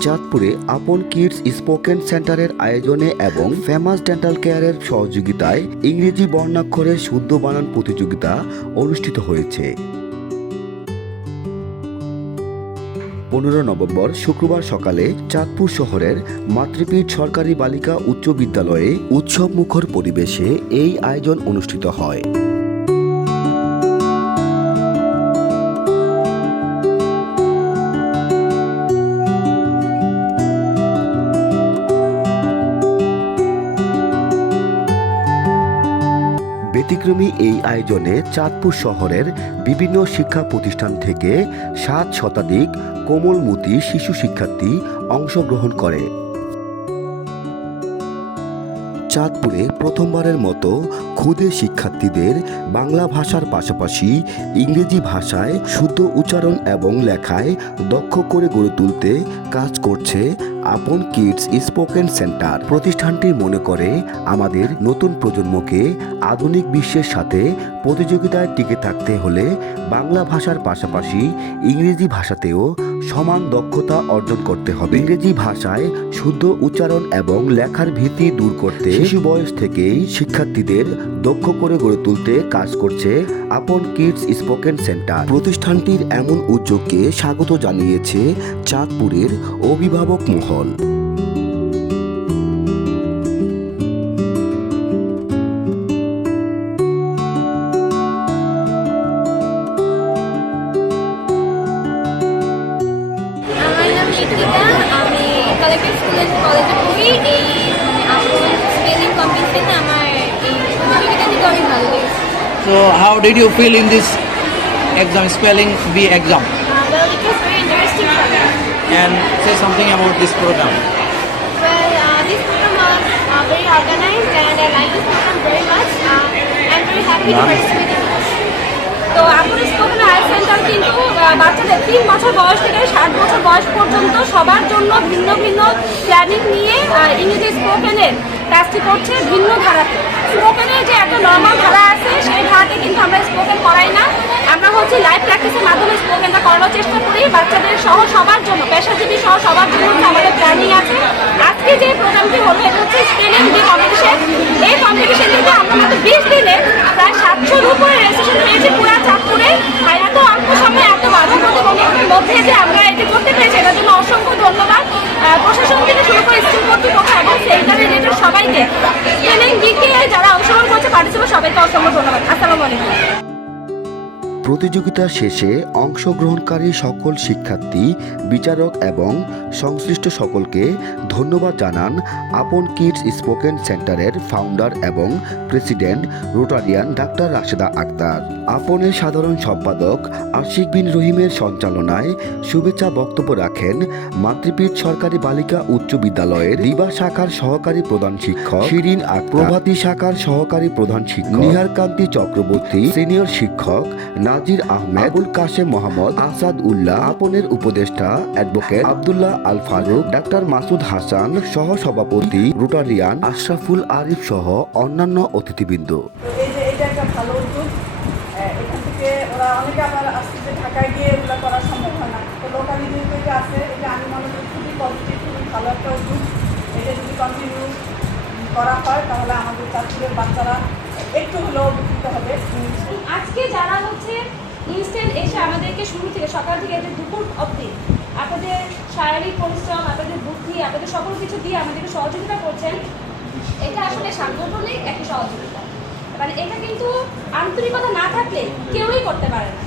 চাঁদপুরে আপন kids spoken সেন্টারের আয়োজনে এবং ফেমাস ডেন্টাল কেয়ারের সহযোগিতায় ইংরেজি বর্ণাক্ষরের শুদ্ধ বানান প্রতিযোগিতা অনুষ্ঠিত হয়েছে। পনেরো নভেম্বর শুক্রবার সকালে চাঁদপুর শহরের মাতৃপীঠ সরকারি বালিকা উচ্চ বিদ্যালয়ে উৎসব মুখর পরিবেশে এই আয়োজন অনুষ্ঠিত হয়। ব্যতিক্রমী এই আয়োজনে চাঁদপুর শহরের বিভিন্ন শিক্ষা প্রতিষ্ঠান থেকে সাত শতাধিক কোমলমতি শিশু শিক্ষার্থী অংশগ্রহণ করে। চাঁদপুরে প্রথমবারের মতো ক্ষুদে শিক্ষার্থীদের বাংলা ভাষার পাশাপাশি ইংরেজি ভাষায় শুদ্ধ উচ্চারণ এবং লেখায় দক্ষ করে গড়ে তুলতে কাজ করছে আপন কিডস স্পোকেন সেন্টার প্রতিষ্ঠানটি মনে করে আমাদের নতুন প্রজন্মকে আধুনিক বিশ্বের সাথে প্রতিযোগিতায় টিকে থাকতে হলে বাংলা ভাষার পাশাপাশি ইংরেজি ভাষাতেও সমান দক্ষতা অর্জন করতে হবে। ইংরেজি ভাষায় শুদ্ধ উচ্চারণ এবং লেখার ভীতি দূর করতে শিশু বয়স থেকেই শিক্ষার্থীদের দক্ষ করে গড়ে তুলতে কাজ করছে আপন কিডস স্পোকেন সেন্টার। প্রতিষ্ঠানটির এমন উদ্যোগকে স্বাগত জানিয়েছে চাঁদপুরের অভিভাবক মহল। আমার আমি কালেক্টর স্কুল কলেজে পড়ি এই স্পেলিং কম্পিটিশনে আমার এই প্রতিযোগিতা থেকে অনেক ভালো লেগেছে So how did you feel in this exam, spelling bee exam? Well, it was very interesting. And say something about this program. Well, uh, this program was uh, very organized and I like this program very much. Uh, I'm very happy to participate in it. তো আপুর spoken I centre কিন্তু আহ, বাচ্চাদের তিন বছর বয়স থেকে ষাট বছর বয়স পর্যন্ত সবার জন্য ভিন্ন ভিন্ন প্ল্যানিং নিয়ে আহ, ইংরেজি স্পোকেনের কাজটি করছে ভিন্ন ধারাতে স্পোকেনের যে একটা নর্মাল ধারা আছে সেই ধারাতে কিন্তু আমরা স্পোকেন করাই না আমরা হচ্ছে লাইভ প্র্যাকটিসের মাধ্যমে স্পোকেনটা করানোর চেষ্টা করি বাচ্চাদের সহ সবার জন্য, পেশাজীবী সহ সবার জন্য আমাদের প্ল্যানিং আছে। আজকে যে প্রোগ্রামটি হলো, এটা হচ্ছে স্পেলিং দি কম্পিটিশন এই কম্পিটিশন থেকে আমরা মাত্র বিশ দিনে প্রায় সাতশোর উপরে রেজিস্ট্রেশন পেয়েছি পুরো চাঁদপুরে। এত অল্প সময়ে এত বাধা প্রতিবন্ধকতার মধ্যে যে আমরা এটি করতে পেরেছি, এটার জন্য অসংখ্য ধন্যবাদ। প্রশাসন থেকে শুরু করে স্কুল কর্তৃপক্ষ এবং সেন্টার রিলেটেড সবাইকে স্পেলিং দিকে যারা অংশগ্রহণ করছে পার্টিসিপেট সবাইকে অসংখ্য ধন্যবাদ। আসসালামু আলাইকুম। প্রতিযোগিতা শেষে অংশগ্রহণকারী সকল শিক্ষার্থী বিচারক এবং সংশ্লিষ্ট সকলকে ধন্যবাদ জানান আপন কিডস স্পোকেন সেন্টারের ফাউন্ডার এবং president Rotarian doctor Rasheda Akter. আপনের সাধারণ সম্পাদক আশিক বিন রহিমের সঞ্চালনায় শুভেচ্ছা বক্তব্য রাখেন মাতৃপীঠ সরকারি বালিকা উচ্চ বিদ্যালয়ের রিবা শাখার সহকারী প্রধান শিক্ষক শিরিন আক্তার প্রভাতী শাখার সহকারী প্রধান শিক্ষক নিহারকান্তি চক্রবর্তী সিনিয়র শিক্ষক নাজির আহমেদ, আবুল কাশেম মোহাম্মদ আসাদ উল্লাহ, আপনের উপদেষ্টা, অ্যাডভোকেট আব্দুল্লাহ আল ফারুক, ডাক্তার মাসুদ হাসান সহ সভাপতি রোটারিয়ান আশরাফুল আরিফ সহ অন্যান্য অতিথিবৃন্দ। করা হয় তাহলে আমাদের চাকরির বাচ্চারা একটু হলেও উপকৃত হবে। আজকে যারা হচ্ছে ইনস্ট্যান্ট এসে আমাদেরকে শুরু থেকে সকাল থেকে এদের দুপুর অবধি আপনাদের শারীরিক পরিশ্রম, আপনাদের বুদ্ধি, আপনাদের সকল কিছু দিয়ে আমাদেরকে সহযোগিতা করছেন, এটা আসলে সাংগঠনিক একটি সহযোগিতা। মানে এটা কিন্তু আন্তরিকতা না থাকলে কেউই করতে পারে না।